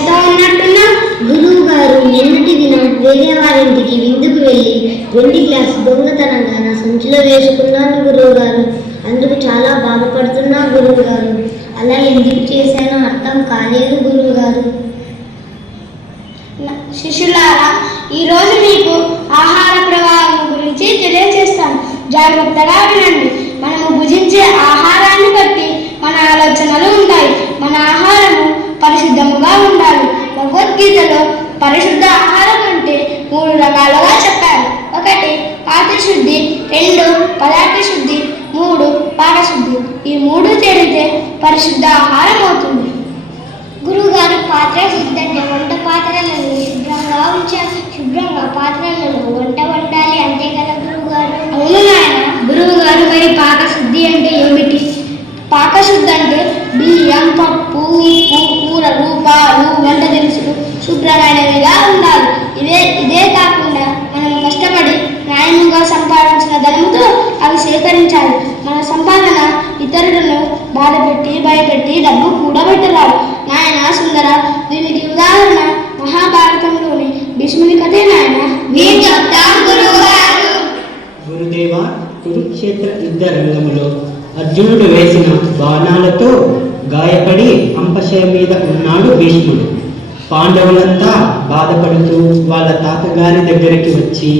ఆశతో ఉన్నట్టున్నా? గురువు గారు నిన్నటి దినం వేరే వారింటికి విందుకు వెళ్ళి వెండి గ్లాస్ దొంగతనంగా నా సంచిలో వేసుకున్నాను గురువు గారు. అందుకు చాలా బాధపడుతున్నా గురువు గారు. అలా ఎందుకు చేశానో అర్థం కాలేదు గురువు గారు. శిష్యులారా, ఈరోజు మీకు ఆహార ప్రవాహం గురించి తెలియజేస్తాను. జాగ్రత్తగా వినండి. మనము భుజించే ఆహారాన్ని బట్టి మన ఆలోచనలు ఉంటాయి. మన ఆహారము పరిశుద్ధముగా ఉండాలి. భగవద్గీతలో పరిశుద్ధ ఆహారం అంటే 3 రకాలుగా చెప్పారు. 1 పాత్రశుద్ధి, 2 పదార్థ శుద్ధి, 3 పాకశుద్ధి. ఈ 3 చేరితే పరిశుద్ధ ఆహారం అవుతుంది. గురువుగారు, పాత్ర శుద్ధి అంటే వంట పాత్రలను శుభ్రంగా ఉంచాలి, శుభ్రంగా పాత్రలలో వంట వండాలి అంతే కదా గురువుగారు? అవును నాయన. గురువుగారు, మరి పాకశుద్ధి అంటే ఏమిటి? పాకశుద్ధి అంటే బియ్యం, పప్పు, ఉప్పు, కూరలు, పాలు, వంట దినుసులు శుభ్రమైనవిగా ఉండాలి. ఇదే కాకుండా మనం కష్టపడి న్యాయముగా సంపాదించిన ధనముతో అవి సేకరించాలి. మన సంపాదన ఇతరులను బాధపెట్టి భయపెట్టి డబ్బు కూడబెట్టరాదు. నాయన సుందర, దీనికి ఉదాహరణ మహాభారతంలోని భీష్ముని కథే నాయన. గురుదేవ, కురుక్షేత్ర యుద్ధ రంగంలో అర్జునుడు వేసిన బాణాలతో గాయపడి అంపశయ మీద ఉన్నాడు భీష్ముడు. పాండవులంతా బాధపడుతూ వాళ్ళ తాతగారి దగ్గరికి వచ్చి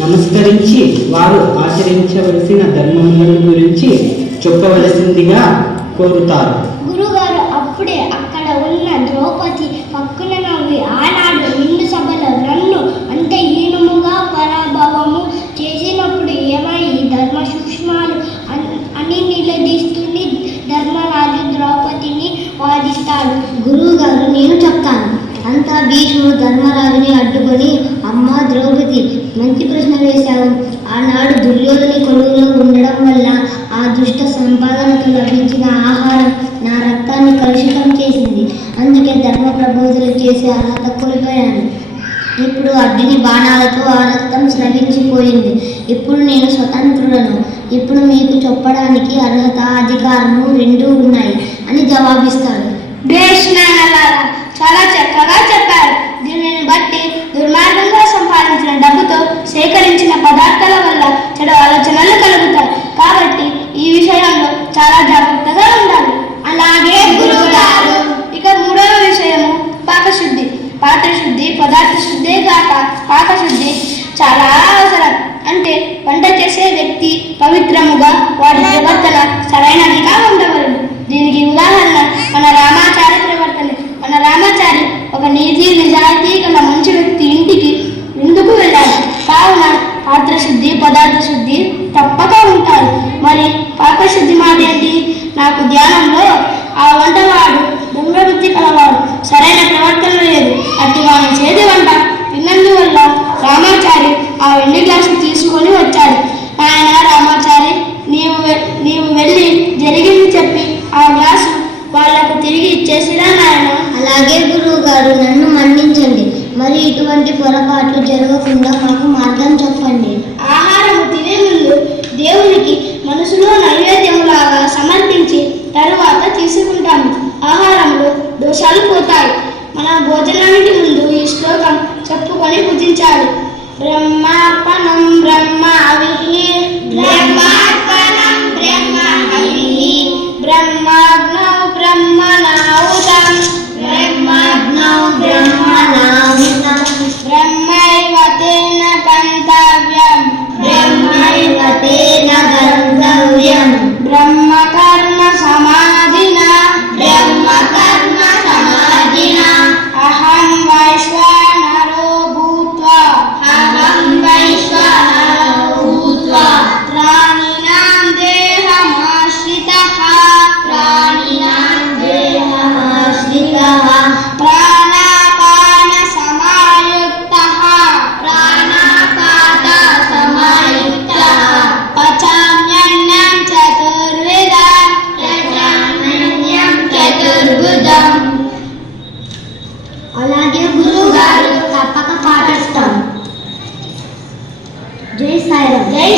నమస్కరించి వారు ఆచరించవలసిన ధర్మములను గురించి చెప్పవలసిందిగా కోరుతారు. గురుగారు, అప్పుడే అక్కడ ఉన్న ద్రౌపది పక్కన నవ్వి, ఆనాడు నిండు సభలో నన్ను అంత హీనముగా పరాభవము చేసినప్పుడు ఏమై ధర్మ సూక్ష్మాలు అని నిలదీస్తుంది ధర్మరాజు ద్రౌపదిని వాదిస్తాడు. గురువుగారు, నేను చెప్తాను. అంతా భీష్ముడు ధర్మరాజుని అడ్డుకొని, అమ్మా ద్రౌపది, మంచి ప్రశ్న వేశావు. ఆనాడు దుర్యోధని కొలువులో ఉండడం వల్ల ఆ దుష్ట సంపాదనకు లభించిన ఆహారం నా రక్తాన్ని కలుషితం చేసింది. అందుకే ధర్మ ప్రబోధనలు చేసే అర్హత కోల్పోయాను. ఇప్పుడు అగ్ని బాణాలతో ఆ రక్తం స్రవించిపోయింది. ఇప్పుడు నేను స్వతంత్రులను. ఇప్పుడు మీకు చెప్పడానికి అర్హత, అధికారము 2 ఉన్నాయి అని జవాబిస్తాడు. చాలా చక్కగా చెప్పారు. దీనిని బట్టి దుర్మార్గంగా సంపాదించిన డబ్బుతో సేకరించిన పదార్థాల వల్ల చెడు ఆలోచనలు కలుగుతాయి. కాబట్టి ఈ విషయంలో చాలా జాగ్రత్తగా ఉండాలి. అలాగే గురువుగారు, ఇక 3వ విషయము పాకశుద్ధి. పాత్రశుద్ధి, పదార్థ శుద్ధే కాక పాకశుద్ధి చాలా అవసరం. అంటే వంట చేసే వ్యక్తి పవిత్రముగా వాడి ప్రవర్తన సరైనదిగా ఉండవలెను. దీనికి ఉదాహరణ మన రామాచారి ప్రవర్తన. మన రామాచారి ఒక నీతి నిజాయితీ గల మంచి వ్యక్తి ఇంటికి విందుకు వెళ్ళాడు. కావున పాత్రశుద్ధి, పదార్థ శుద్ధి తప్పక ఉంటాయి. మరి పాకశుద్ధి మాట ఏంటి? నాకు ధ్యానంలో ఆ వంటవాడు దొంగ వృత్తి కలవాడు, సరైన ప్రవర్తన లేదు. అట్టి వాని చేతి వంట తిన్నందువల్ల రామాచారి ఆ వెండి గ్లాసు తీసుకొని వచ్చాడు. ఆయన రామాచారి, నీవు వెళ్ళి జరిగింది చెప్పి ఆ గ్లాసు వాళ్లకు తిరిగి ఇచ్చేసిరా నాయన. అలాగే గురువు గారు, నన్ను మన్నించండి. మరి ఇటువంటి పొరపాట్లు జరగకుండా మాకు మార్గం చెప్పండి. ఆహారము తినే ముందు దేవునికి మనసులో నైవేద్యములాగా సమర్పించి తరువాత తీసుకుంటాము. ఆహారంలో దోషాలు పోతాయి. మన భోజనానికి ముందు ఈ శ్లోకం చెప్పుకొని పూజించాలి. బ్రహ్మార్పణం బ్రహ్మావిః, బ్రహ్మార్పణం బ్రహ్మావిః, బ్రహ్మాగ్నౌ బ్రహ్మణాహుతం, బ్రహ్మాగ్నౌ బ్రహ్మణాహుతం, బ్రహ్మైవ తేన గంతవ్యం, బ్రహ్మైవ తేన గంతవ్యం, బ్రహ్మకర్మ సమాధినా, బ్రహ్మకర్మ సమాధినా, అహం వైశ్వానరో భూత్వా, అహం వైశ్వానరో భూత్వా, ప్రాణినాం దేహమాశ్రితః, ప్రాణినాం దేహమాశ్రితః, ప్రాణాపాన సమాయుక్తః, ప్రాణాపాన సమాయుక్తః, పచామ్యన్నం చతుర్విధం, పచామ్యన్నం చతుర్విధం. అలాగే గురువు గారు, తప్పక పాటిస్తాం. జై సాయిరామ్. జై